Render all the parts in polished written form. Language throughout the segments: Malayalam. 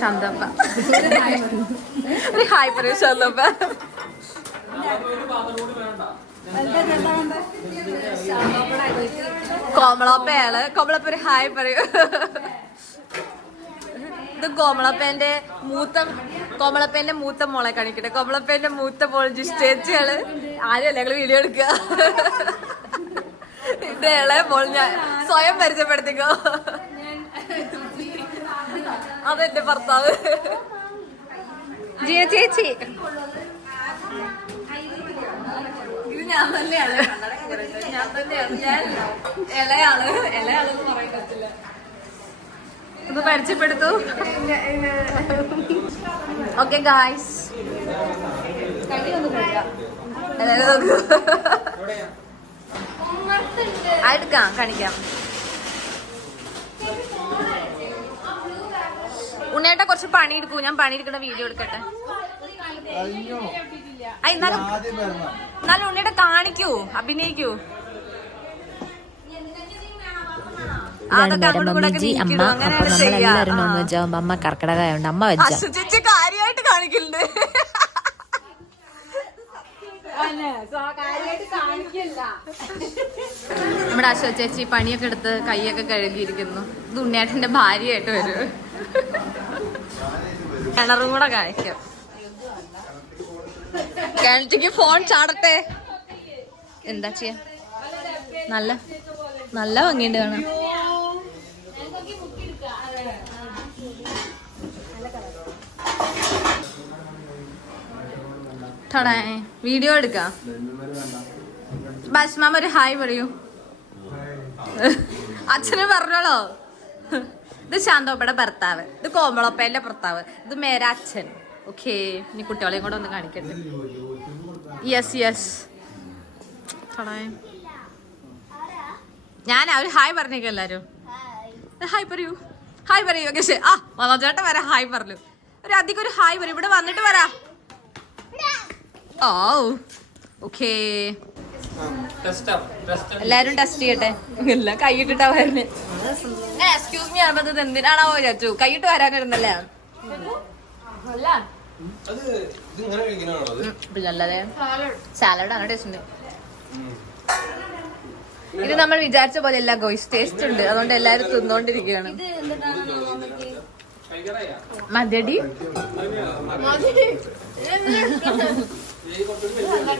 ശാന്തപ്പ ഒരു ഹായ് പറയൂ ശാന്തപ്പ. കോമളപ്പയാണ്. കോമളപ്പ ഒരു ഹായ് പറയൂ. ഇത് കോമളപ്പേന്റെ മൂത്ത മോളെ കാണിക്കട്ടെ. കോമളപ്പേന്റെ മൂത്ത മോൾ ജിസ്റ്റേച്ചിയാണ്. ആരുമല്ല ഞങ്ങള് വീഡിയോ എടുക്കുക. ഇത് ഇളയ മോൾ. ഞാൻ സ്വയം പരിചയപ്പെടുത്തിക്കോ. അതെന്റെ ഭർത്താവ് ജിയ ചേച്ചി. ഇത് ഞാൻ തന്നെയാണ്. ഞാൻ ഇളയാളെന്ന് പറയാൻ പറ്റില്ല. ഇത് പരിചയപ്പെടുത്തു. ഓക്കെ ഗായ്സ്, എടുക്കാം, കാണിക്കാം. ഉണ്ണേട്ട കുറച്ച് പണി എടുക്കൂ. ഞാൻ പണി എടുക്കുന്ന വീഡിയോ എടുക്കട്ടെ. എന്നാലും ഉണ്ണേട്ട കാണിക്കൂ, അഭിനയിക്കൂ. അമ്മ കർക്കിടകമായോണ്ട് അമ്മ വെച്ച ചേച്ചി കാര്യമായിട്ട് കാണിക്കലുണ്ട്. നമ്മുടെ അശോക് ചേച്ചി പണിയൊക്കെ എടുത്ത് കൈയൊക്കെ കഴുകിയിരിക്കുന്നു. ഇത് ഉണ്ണിയേട്ടന്റെ ഭാര്യയായിട്ട് വരും. കിണറും കൂടെ കാണിക്കാം. കിണറ്റിക്ക് ഫോൺ ചാടട്ടെ. എന്താ ചെയ്യാ? നല്ല നല്ല ഭംഗിയുണ്ട് കാണാൻ. വീഡിയോ എടുക്കാം. ബസ്മാമ ഒരു ഹായ് പറയൂ. അച്ഛന് പറഞ്ഞോളോ. ഇത് ശാന്തോപ്പയുടെ ഭർത്താവ്, ഇത് കോമളപ്പേന്റെ ഭർത്താവ്, ഇത് മേര അച്ഛൻ. ഓക്കെ, ഇനി കുട്ടികളെയും കൂടെ ഒന്ന് കാണിക്കട്ടെ. Yes yes. ഞാൻ ഒരു ഹായ് പറഞ്ഞേക്ക. എല്ലാരും ഹായ് പറയൂ, ഹായ് പറയൂ. ഓക്കെ ആ മനോജേട്ടൻ വരാ ഹായ് പറഞ്ഞു. ഒരു അധികം ഒരു ഹായ് പറയൂ. ഇവിടെ വന്നിട്ട് വരാ. ഓ ഓക്കേ, എല്ലാരും ടെസ്റ്റ് ചെയ്യട്ടെ. എല്ലാം കൈയിട്ടിട്ടാ വരുന്നേ. എക്സ്ക്യൂസ് മീ ആകുമ്പോ ഇത് എന്തിനാണാവോ ചാച്ചു കൈയിട്ട് വരാനിരുന്നല്ലേ. പിള്ളല്ലേ സാലഡാണ് ടേസ്റ്റ്. ഇത് നമ്മൾ വിചാരിച്ച പോലെ അല്ല ഗോയ്സ്, ടേസ്റ്റ് ഉണ്ട്. അതുകൊണ്ട് എല്ലാരും തിന്നോണ്ടിരിക്കുകയാണ്. മതിയടി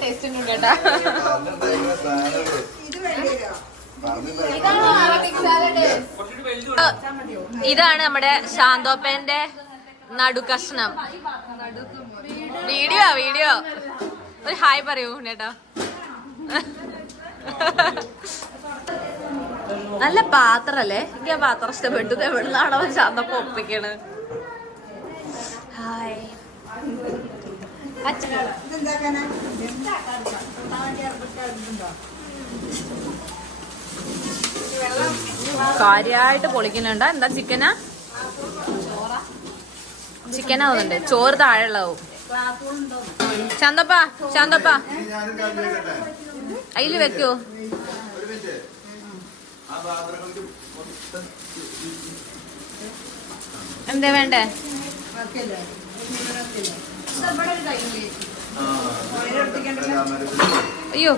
ടേസ്റ്റ് ഉണ്ട് കേട്ടാ. ഇതാണ് നമ്മുടെ ശാന്തോപ്പന്റെ നടുകഷ്ണം. വീഡിയോ വീഡിയോ ഒരു ഹായ് പറയൂ കേട്ടോ. നല്ല പാത്രല്ലേ. എനിക്ക് ആ പാത്രം ഇഷ്ടപ്പെട്ടു. എവിടുന്നാണോ ശാന്തപ്പ ഒപ്പിക്കണ്. ഹായ് കാര്യായിട്ട് പൊളിക്കുന്നുണ്ടോ? എന്താ ചിക്കനാ? ചിക്കനാവുന്നുണ്ട്. ചോറ് താഴെയുള്ളതാവും. ശാന്തപ്പ ശാന്തപ്പ അതില് വെക്കോ? എന്താ വേണ്ടേ? അയ്യോ,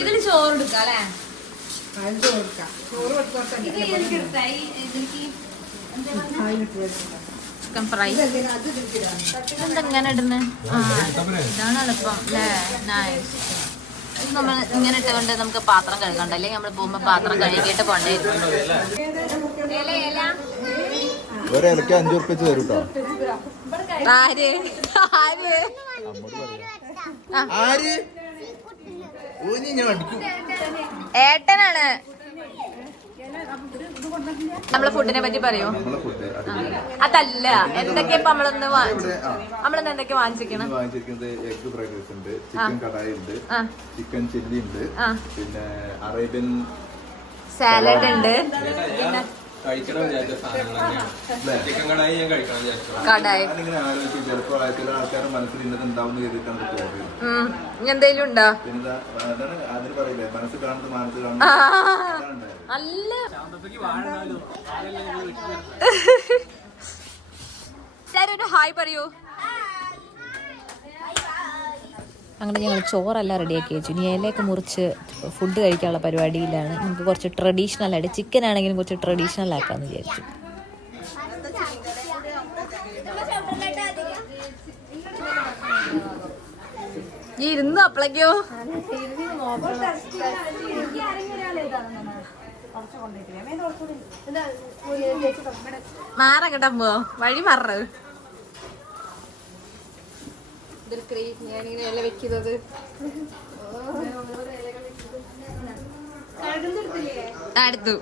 ഇതില് ചോറ് എടുക്കാം അല്ലേ? ചിക്കൻ ഫ്രൈ എന്തെങ്ങനെ ഇടുന്നത്? ഇതാണ് എളുപ്പം അല്ലേ? നൈസ്. നമ്മൾ ഇങ്ങനെ ഇട്ടുകൊണ്ട് നമുക്ക് പാത്രം കഴുകണ്ട. അല്ലെങ്കിൽ നമ്മൾ പോകുമ്പോ പാത്രം കഴുകിയിട്ട് പോണ്ടേ. ഏട്ടനാണ്. നമ്മളെ ഫുഡിനെ പറ്റി പറയൂ. അതല്ല, എന്തൊക്കെയാ നമ്മളൊന്ന് എന്തൊക്കെ വാങ്ങിച്ചിരിക്കണം? എഗ് ഫ്രൈഡ് റൈസ് ഉണ്ട്, ചിക്കൻ കടായി ഉണ്ട്, ചിക്കൻ ചില്ലി ഉണ്ട്, പിന്നെ അറേബ്യൻ സാലഡ് ഉണ്ട്, കഴിക്കണം വിചാരിച്ച സാധനങ്ങൾ തന്നെയാണ്. ചിക്കൻ കടായി ഞാൻ കഴിക്കണം വിചാരിച്ചു. കടായി ഞാനിങ്ങനെ ആലോചിക്കും ചിലപ്പോൾ ചില ആൾക്കാരുടെ മനസ്സിൽ ഇന്നത് ഉണ്ടാവുന്ന ചെയ്തിട്ടാണ് തോന്നുന്നത്. എന്തേലും ഉണ്ടോ? പിന്നെ അതാണ് അതിന് പറയില്ലേ, മനസ്സ് കാണുന്നത് മനസ്സ് കാണുന്നത്. നല്ല ഒരു ഹായ് പറയൂ. അങ്ങനെ ഞങ്ങൾ ചോറെല്ലാം റെഡിയാക്കി വെച്ചു. ഇനി ഇലയൊക്കെ മുറിച്ച് ഫുഡ് കഴിക്കാനുള്ള പരിപാടിയിലാണ്. നമുക്ക് കുറച്ച് ട്രഡീഷണൽ ആയിട്ട്, ചിക്കൻ ആണെങ്കിലും കുറച്ച് ട്രഡീഷണൽ ആക്കാമെന്ന് വിചാരിച്ചു. ഇരുന്നു അപ്പളേക്കോ മാറ കേട്ടാ പോ വഴി മാറ. ഞാനിങ്ങനെ വെക്കുന്നത് അടുത്തു.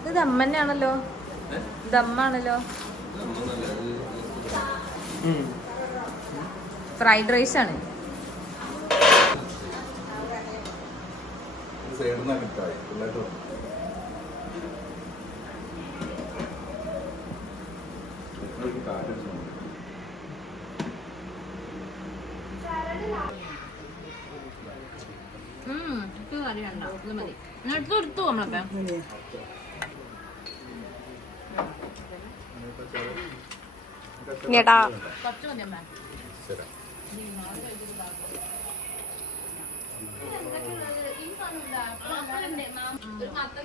ഇത് ദമ്മന്നെയാണല്ലോ, ദമ്മാണല്ലോ. ഫ്രൈഡ് റൈസ് ആണ്. എടുത്തു നമ്മളപ്പ കുറച്ച് മതി അമ്മ.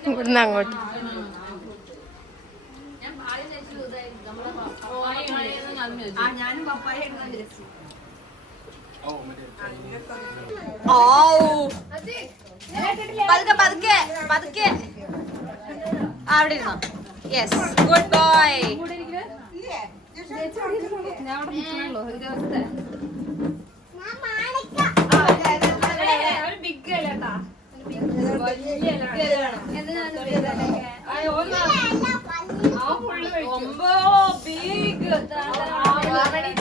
ഇവിടുന്ന് അങ്ങോട്ട് ഞാനും പപ്പായ വിചാരിച്ചു. പതുക്കെ പതുക്കെ പതുക്കെ അവിടെ ഇരുന്നോ. Yes, good boy.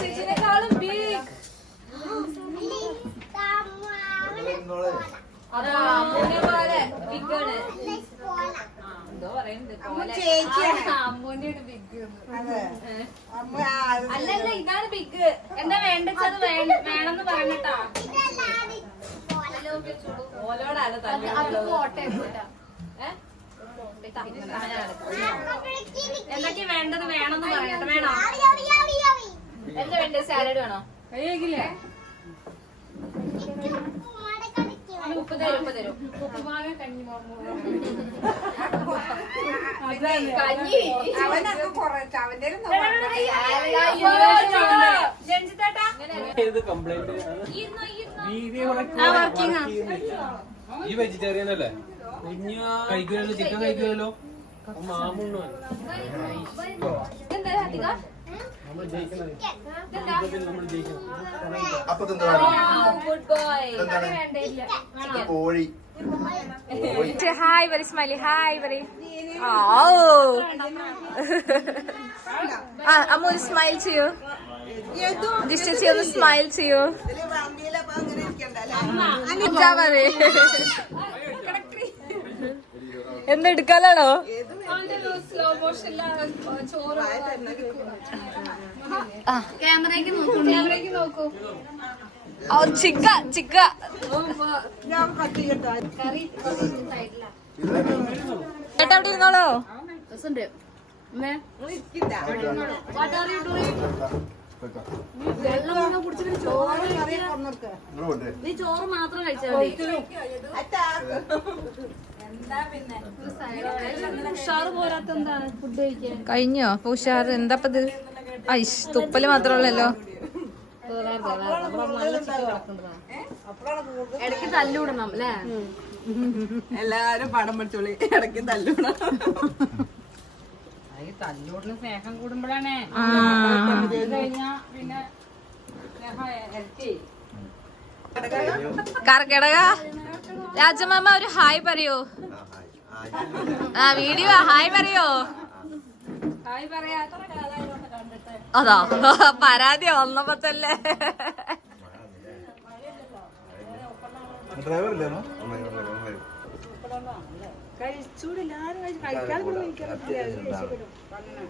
ചേച്ചിനെക്കാളും ബിഗ്. അല്ലല്ല ഇതാണ് ബിഗ്. എന്താ വേണ്ടത് വേണമെന്ന് പറഞ്ഞിട്ടാ. ഓലോടാണ് എന്തൊക്കെ വേണ്ടത് വേണമെന്ന് പറഞ്ഞിട്ട്. വേണോ? എന്താ വേണ്ടത്? സാലഡ് വേണോ? കഴിയില്ലേ? ഉപ്പ് തരും, ഉപ്പ് തരും. ഈ വെജിറ്റേറിയൻ അല്ലേ? കഴിക്കുമല്ലോ, ചിക്കൻ കഴിക്കുമല്ലോ. മാമുണ്ണോ കോഴി. Hi very smiley. Hi very. അമ്മ ഒരു സ്മൈൽ ചെയ്യൂ. ജിസ്റ്റേച്ചി ഒന്ന് സ്മൈൽ ചെയ്യൂ. എന്തെടുക്കാനാണോ? ക്യാമറയ്ക്ക് നോക്കൂ. ചിക്ക ചിക്ക ചേട്ടാ അവിടെ ഇരുന്നോളോ. ചോറ് മാത്രം കഴിച്ചാൽ ഉഷാറ് പോരാത്ത എന്താണ് ഫുഡ് കഴിക്കാൻ കഴിഞ്ഞോ? അപ്പൊ ഉഷാറ് എന്താപ്പത്? ഐഷ് തുപ്പല് മാത്രമല്ലല്ലോ. ഇടയ്ക്ക് തല്ലൂടണം അല്ലേ? എല്ലാരും പടം പഠിച്ചോളി ഇടയ്ക്ക് തല്ലൂട തല്ലോടിന് സ്നേഹം കൂടുമ്പോഴാണ് കഴിഞ്ഞാ പിന്നെ കർക്കിടക രാജമാമ ഒരു ഹായ് പറയൂ. ആ വീഡിയോ ഹായ് പറയോ. അതാ പരാതി വന്നപ്പോ തന്നെ. ഡ്രൈവറില്ലേനോ?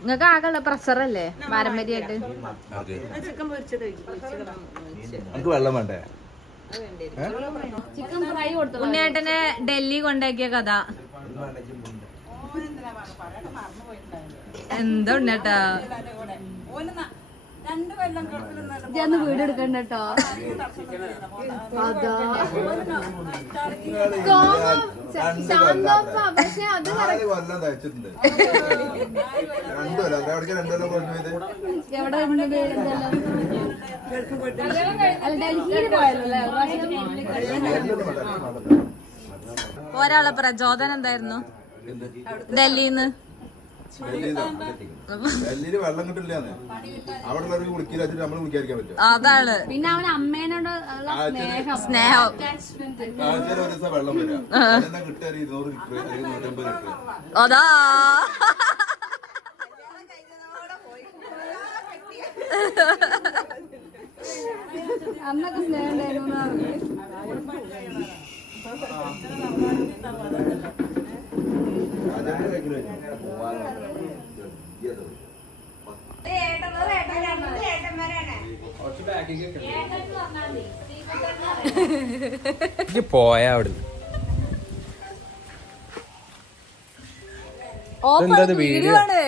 നിങ്ങക്ക് ആകെയുള്ള പ്രഷറല്ലേ പാരമ്പര്യമായിട്ട്? എനിക്ക് വെള്ളം വേണ്ടേ? ഉണ്ണിയേട്ടനെ ഡൽഹി കൊണ്ടാക്കിയ കഥ എന്താ ഉണ്ണേട്ടാ? വീട് എടുക്കണ്ടോ? അതാ പക്ഷെ അത് 4 കൊല്ലം തയ്ച്ചിട്ടുണ്ട്. 2 കൊല്ലം എവിടേക്ക് 2 കൊല്ലം കൊണ്ടുപോയത്? എവിടെ ഒരാളെ പ്രചോദനം എന്തായിരുന്നു ഡൽഹിന്ന്? ഡൽഹിയില് വെള്ളം കിട്ടില്ലാന്ന് അവിടെ ഉള്ളവർക്ക് കുളിക്കില്ല, നമ്മള് കുളിക്കാതിരിക്കാൻ പറ്റും. അതാണ് പിന്നെ അവൻ അമ്മേനോട് സ്നേഹം. ആഴ്ചയിൽ ഒരു ദിവസം വെള്ളം വരാം. എന്താ കിട്ടുക? 200 ലിറ്റർ അല്ലെങ്കിൽ 150 ലിറ്റർ. അതാ അന്നൊക്കെ സ്നേഹം ഉണ്ടായിരുന്നു. പോയാ അവിടുന്ന് വീഡിയോ ആണ്.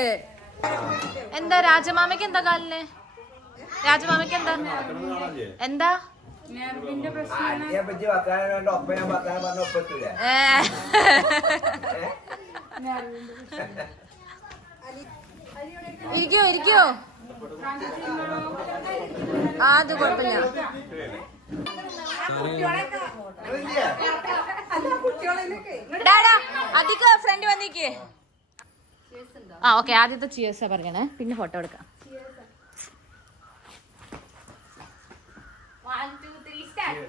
എന്താ രാജമാമയ്ക്ക് എന്താ കാലിന്? രാജമാമയ്ക്ക് എന്താ എന്താ ഇരിക്കോ ഇരിക്കോ. അത് കുഴപ്പമില്ല. അധിക ഫ്രണ്ട് വന്നിക്ക്. ആ ഓക്കെ, ആദ്യത്തെ ചിയേഴ്സാ പറയണേ, പിന്നെ ഫോട്ടോ എടുക്കാം. 1 2 3 സ്റ്റാർട്ട്.